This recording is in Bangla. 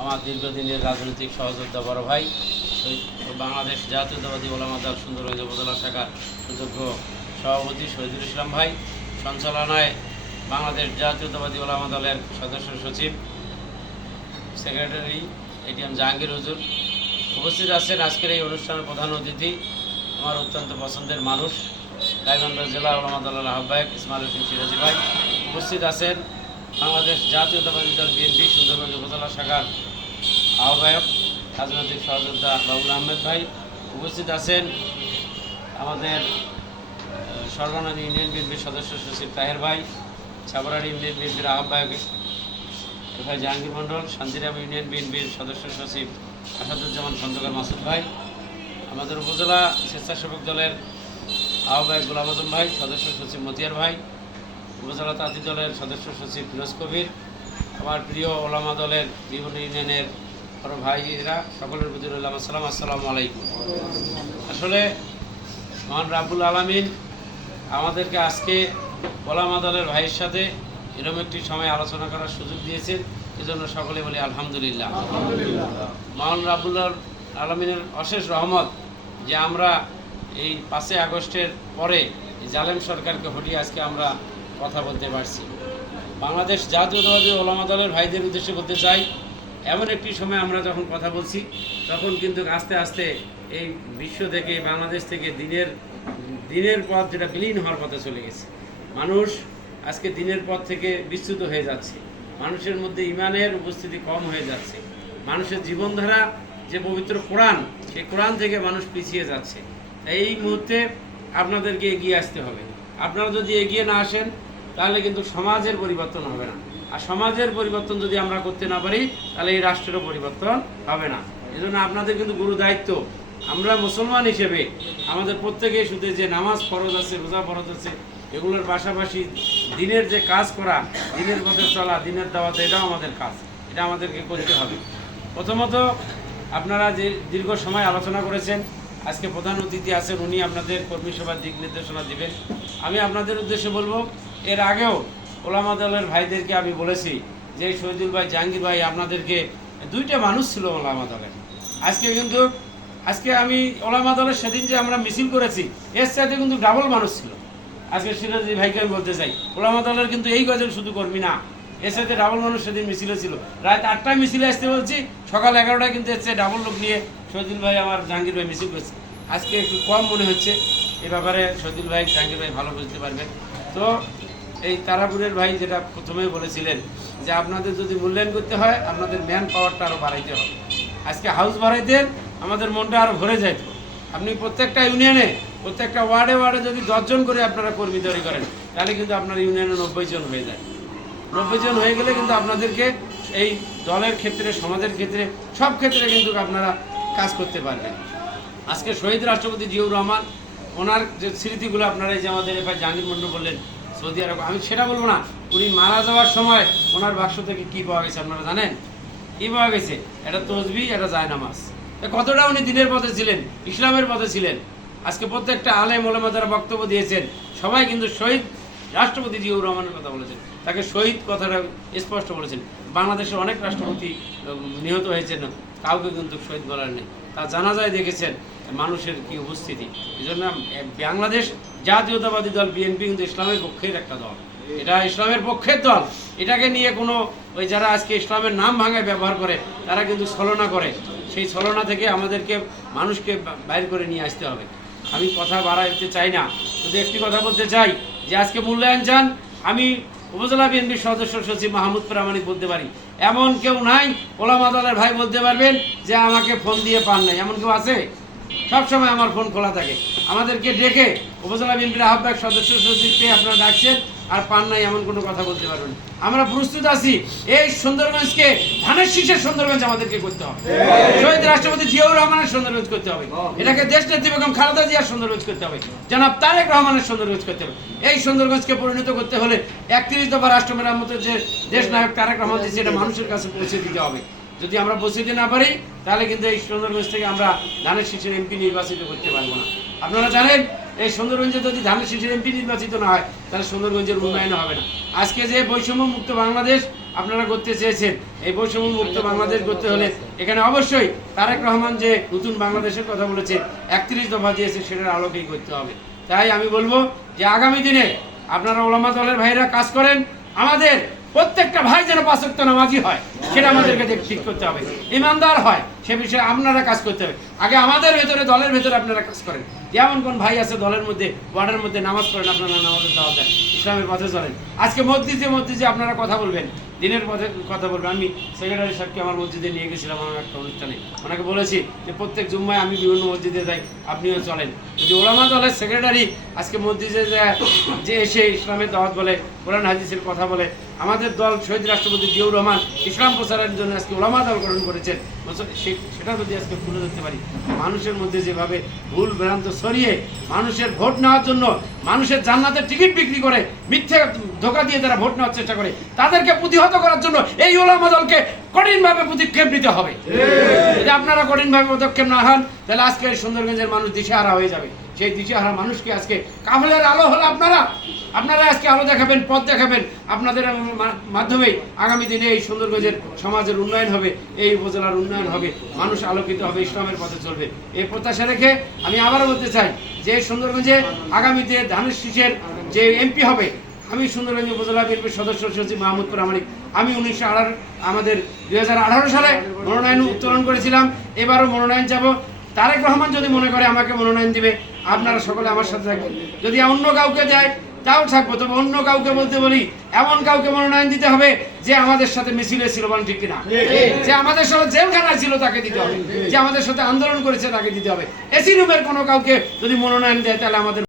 আমার দীর্ঘদিনের রাজনৈতিক সহযোদ্ধা বড় ভাই বাংলাদেশ জাতীয়তাবাদী ওলামা দল সুন্দরগঞ্জ উপজেলা শাখার সুযোগ্য সভাপতি শহীদুল ইসলাম ভাই, সঞ্চালনায় বাংলাদেশ জাতীয়তাবাদী ওলামা দলের সদস্য সচিব সেক্রেটারি এটিএম জাহাঙ্গীর হুজুর উপস্থিত আছেন। আজকের এই অনুষ্ঠানের প্রধান অতিথি আমার অত্যন্ত পছন্দের মানুষ গাইবান্ধা জেলা ওলামা দলের আহ্বায়ক ইসমাইল হোসেন সিরাজি ভাই উপস্থিত আছেন। বাংলাদেশ জাতীয়তাবাদী দল বিএনপি সুন্দরগঞ্জ উপজেলা শাখার আহ্বায়ক রাজনৈতিক সহযোদ্ধা বাবুল আহমেদ ভাই উপস্থিত আছেন। আমাদের সর্বনানী ইউনিয়ন বিএনপির সদস্য সচিব তাহের ভাই, ছাবরাড়ি ইউনিয়ন বিএনপির আহ্বায়ক ভাই জাহাঙ্গীর মণ্ডল, শান্তিরাম ইউনিয়ন বিএনপির সদস্য সচিব আসাদুজ্জামান খন্দকার মাসুদ ভাই, আমাদের উপজেলা স্বেচ্ছাসেবক দলের আহ্বায়ক গোলাম আজম ভাই, সদস্য সচিব মতিয়ার ভাই, উপজেলা তাঁতি দলের সদস্য সচিব ফিরোজ কবির, আমার প্রিয় ওলামা দলের বিভিন্ন ইউনিয়নের বড় ভাইরা, সকলের প্রতি রইলাম আসসালাম। আসসালামু আলাইকুম। আসলে মহান রাব্বুল আলামিন আমাদেরকে আজকে ওলামা দলের ভাইয়ের সাথে এরকম একটি সময় আলোচনা করার সুযোগ দিয়েছেন, এজন্য সকলে বলি আলহামদুলিল্লাহ। মহান রাব্বুল আলামিনের অশেষ রহমত যে আমরা এই 5 আগস্টের পরে জালেম সরকারকে হটিয়ে আজকে আমরা কথা বলতে পারছি। বাংলাদেশ জাতীয়তাবাদী ওলামা দলের ভাইদের উদ্দেশ্যে বলতে চাই, এমন একটি সময় আমরা যখন কথা বলছি তখন কিন্তু আস্তে আস্তে এই বিশ্ব থেকে বাংলাদেশ থেকে দিনের পথ যেটা বিলীন হওয়ার পথে চলে গেছে। মানুষ আজকে দিনের পথ থেকে বিচ্যুত হয়ে যাচ্ছে, মানুষের মধ্যে ইমানের উপস্থিতি কম হয়ে যাচ্ছে, মানুষের জীবনধারা যে পবিত্র কোরআন, সেই কোরআন থেকে মানুষ পিছিয়ে যাচ্ছে। এই মুহূর্তে আপনাদেরকে এগিয়ে আসতে হবে। আপনারা যদি এগিয়ে না আসেন তাহলে কিন্তু সমাজের পরিবর্তন হবে না, আর সমাজের পরিবর্তন যদি আমরা করতে না পারি তাহলে এই রাষ্ট্রেরও পরিবর্তন হবে না। এজন্য আপনাদের কিন্তু গুরু দায়িত্ব, আমরা মুসলমান হিসেবে আমাদের প্রত্যেকেই শুধু যে নামাজ ফরজ আছে, রোজা ফরজ আছে, এগুলোর পাশাপাশি দিনের যে কাজ করা, দিনের পথে চলা, দিনের দাওয়াত, এটাও আমাদের কাজ, এটা আমাদেরকে করতে হবে। প্রথমত আপনারা যে দীর্ঘ সময় আলোচনা করেছেন, আজকে প্রধান অতিথি আছেন, উনি আপনাদের কর্মী সভার দিক নির্দেশনা দিবেন। আমি আপনাদের উদ্দেশ্যে বলবো, এর আগেও ওলামা দলের ভাইদেরকে আমি বলেছি যে শহীদুল ভাই, জাহাঙ্গীর ভাই, আপনাদেরকে 2টা মানুষ ছিল ওলামা দলের। আজকে আমি ওলামা দলের সেদিন যে আমরা মিছিল করেছি এর সাথে কিন্তু ডাবল মানুষ ছিল। আজকে সিরাজি ভাইকে আমি বলতে চাই, ওলামা দলের কিন্তু এই গজল শুধু কর্মী না, এর সাথে ডাবল মানুষ সেদিন মিছিলে ছিল। রাত 8টায় মিছিলে আসতে বলছি, সকাল 11টায় কিন্তু এর চেয়ে ডাবল লোক নিয়ে শহীদুল ভাই, আমার জাহাঙ্গীর ভাই মিছিল করছে। আজকে একটু কম মনে হচ্ছে, এ ব্যাপারে শহীদুল ভাই, জাহাঙ্গীর ভাই ভালো বুঝতে পারবেন। তো এই তারাপুরের ভাই যেটা প্রথমেই বলেছিলেন যে আপনাদের যদি মূল্যায়ন করতে হয় আপনাদের ম্যান পাওয়ারটা আরও বাড়াইতে হবে। আজকে হাউস বাড়াইতেন আমাদের মনটা আরও ভরে যেত। আপনি প্রত্যেকটা ইউনিয়নে, প্রত্যেকটা ওয়ার্ডে ওয়ার্ডে যদি 10 জন করে আপনারা কর্মী তৈরি করেন তাহলে কিন্তু আপনার ইউনিয়নে 90 জন হয়ে যায়। 90 জন হয়ে গেলে কিন্তু আপনাদেরকে এই দলের ক্ষেত্রে, সমাজের ক্ষেত্রে, সব ক্ষেত্রে কিন্তু আপনারা কাজ করতে পারবেন। আজকে শহীদ রাষ্ট্রপতি জিয়াউর রহমান, ওনার যে স্মৃতিগুলো আপনারা এই যে আমাদের ভাই জাহাঙ্গীর মন্ডল বললেন সৌদি আরব, আমি সেটা বলবো না, উনি মারা যাওয়ার সময় ওনার বাক্স থেকে কী পাওয়া গেছে আপনারা জানেন? কী পাওয়া গেছে? একটা তসবিহ, একটা জায়নামাজ। কতটা উনি দিনের পথে ছিলেন, ইসলামের পথে ছিলেন। আজকে প্রত্যেকটা আলেম ওলামা যারা বক্তব্য দিয়েছেন সবাই কিন্তু শহীদ রাষ্ট্রপতি জিয়াউর রহমানের কথা বলেছেন, তাকে শহীদ কথাটা স্পষ্ট বলেছেন। বাংলাদেশের অনেক রাষ্ট্রপতি নিহত হয়েছেন, কাউকে কিন্তু শহীদ বলার নেই। তা জানাজায় দেখেছেন মানুষের কি উপস্থিতি। এই জন্য বাংলাদেশ জাতীয়তাবাদী দল বিএনপি কিন্তু ইসলামের পক্ষের একটা দল, এটা ইসলামের পক্ষের দল। এটাকে নিয়ে কোনো ওই যারা আজকে ইসলামের নাম ভাঙায় ব্যবহার করে তারা কিন্তু ছলনা করে। সেই ছলনা থেকে আমাদেরকে মানুষকে বাইর করে নিয়ে আসতে হবে। আমি কথা বাড়াইতে চাই না, শুধু একটি কথা বলতে চাই যে আজকে মূল্যায়ন চান, আমি উপজেলা বিএনপির সদস্য সচিব মাহমুদ প্রামাণিক বলতে পারি, এমন কেউ নাই ওলামা দলের ভাই বলতে পারবেন যে আমাকে ফোন দিয়ে পান নাই, এমন কেউ আছে? সবসময় আমার ফোন খোলা থাকে। আমাদেরকে ডেকে উপজেলা বিএনপির আহ্বায়ক সদস্য সচিবকে আপনারা ডাকছেন আর পান নাই এমন কোনো কথা বলতে পারবেন। আমরা প্রস্তুত আছি এই সুন্দরগঞ্জকে ধানের শীষের সুন্দরগঞ্জ আমাদেরকে করতে হবে, শহীদ রাষ্ট্রপতি জিয়াউর রহমানের সুন্দরগঞ্জ করতে হবে, এটাকে দেশনেত্রী বেগম খালেদা জিয়ার সুন্দরগঞ্জ করতে হবে, জনাব তারেক রহমানের সুন্দরগঞ্জ করতে হবে। এই সুন্দরগঞ্জকে পরিণত করতে হলে 31 দফা রাষ্ট্র মেরামতের যে দেশ নায়ক তারেক রহমান দিয়েছে এটা মানুষের কাছে পৌঁছে দিতে হবে। যদি আমরা পৌঁছে দিতে না পারি তাহলে কিন্তু এই সুন্দরগঞ্জ থেকে আমরা ধানের শীষের এমপি নির্বাচিত করতে পারবো না। আপনারা জানেন এই সুন্দরগঞ্জে যদি ধানের শীষের এমপি নির্বাচিত না হয় তাহলে সুন্দরগঞ্জের উন্নয়ন হবে না। আজকে যে বৈষম্য মুক্ত বাংলাদেশ আপনারা করতে চেয়েছেন, এই বৈষম্য মুক্ত বাংলাদেশ করতে হলে এখানে অবশ্যই তারেক রহমান যে নতুন বাংলাদেশের কথা বলেছে, 31 দফা দিয়েছে, সেটার আলোকেই করতে হবে। তাই আমি বলবো যে আগামী দিনে আপনারা ওলামা দলের ভাইরা কাজ করেন, আমাদের প্রত্যেকটা ভাই যেন 5 ওয়াক্ত নামাজি হয় সেটা আমাদেরকে ঠিক করতে হবে, ইমানদার হয় সে বিষয়ে আপনারা কাজ করতে হবে। আগে আমাদের ভেতরে, দলের ভেতরে আপনারা কাজ করেন। যেমন কোন ভাই আছে দলের মধ্যে, ওয়ার্ডের মধ্যে নামাজ পড়েন, আপনারা নামাজের দাওয়াত দেন, ইসলামের পথে চলেন। আজকে মসজিদে আপনারা কথা বলবেন, দিনের পথে কথা বলবেন। আমি সেক্রেটারি সাহেবকে আমার মসজিদে নিয়ে গেছিলাম আমার একটা অনুষ্ঠানে, ওনাকে বলেছি যে প্রত্যেক জুম্মায় আমি বিভিন্ন মসজিদে যাই, আপনিও চলেন। যদি ওলামা দলের সেক্রেটারি আজকে মসজিদে যায়, যে এসে ইসলামের দাওয়াত বলে, কোরআন হাদিসের কথা বলে, আমাদের দল শহীদ রাষ্ট্রপতি জিয়াউর রহমান ইসলাম প্রচারের জন্য আজকে ওলামা দল গঠন করেছেন, সেটা যদি আজকে তুলে ধরতে পারি, মানুষের মধ্যে যেভাবে ভুল ভ্রান্ত ছড়িয়ে মানুষের ভোট নেওয়ার জন্য মানুষের জান্নাতের টিকিট বিক্রি করে মিথ্যে ধোঁকা দিয়ে তারা ভোট নেওয়ার চেষ্টা করে, তাদেরকে প্রতিহত করার জন্য এই ওলামা দলকে কঠিনভাবে পদক্ষেপ নিতে হবে। যদি আপনারা কঠিনভাবে পদক্ষেপ না হন, তাহলে আজকে সুন্দরগঞ্জের মানুষ দিশেহারা হয়ে যাবে। সেই দিশেহারা মানুষকে আজকে কাফেলার আলো হলো আপনারা আজকে আলো দেখাবেন, পথ দেখাবেন। আপনাদের মাধ্যমেই আগামী দিনে এই সুন্দরগঞ্জের সমাজের উন্নয়ন হবে, এই উপজেলার উন্নয়ন হবে, মানুষ আলোকিত হবে, ইসলামের পথে চলবে। এই প্রত্যাশা রেখে আমি আবারও বলতে চাই যে সুন্দরগঞ্জে আগামীতে ধানের শীষের যে এমপি হবে, আমি সুন্দরগঞ্জ উপজেলা বিএনপির সদস্য সচিব মাহমুদপুর আমানিক, আমি 2018 সালে মনোনয়ন উত্তোলন করেছিলাম, এবারও মনোনয়ন যাব। তারেক রহমান যদি মনে করে আমাকে মনোনয়ন দিবে, আপনারা সকলে আমার সাথে থাকবেন। যদি অন্য কাউকে দেয় তাও থাকবো, তবে অন্য কাউকে বলতে বলি, এমন কাউকে মনোনয়ন দিতে হবে যে আমাদের সাথে মিছিলে ছিল, বলেন ঠিক কিনা? যে আমাদের সাথে জেলখানায় ছিল তাকে দিতে হবে, যে আমাদের সাথে আন্দোলন করেছে তাকে দিতে হবে। এসি রুমের কোনো কাউকে যদি মনোনয়ন দেয় তাহলে আমাদের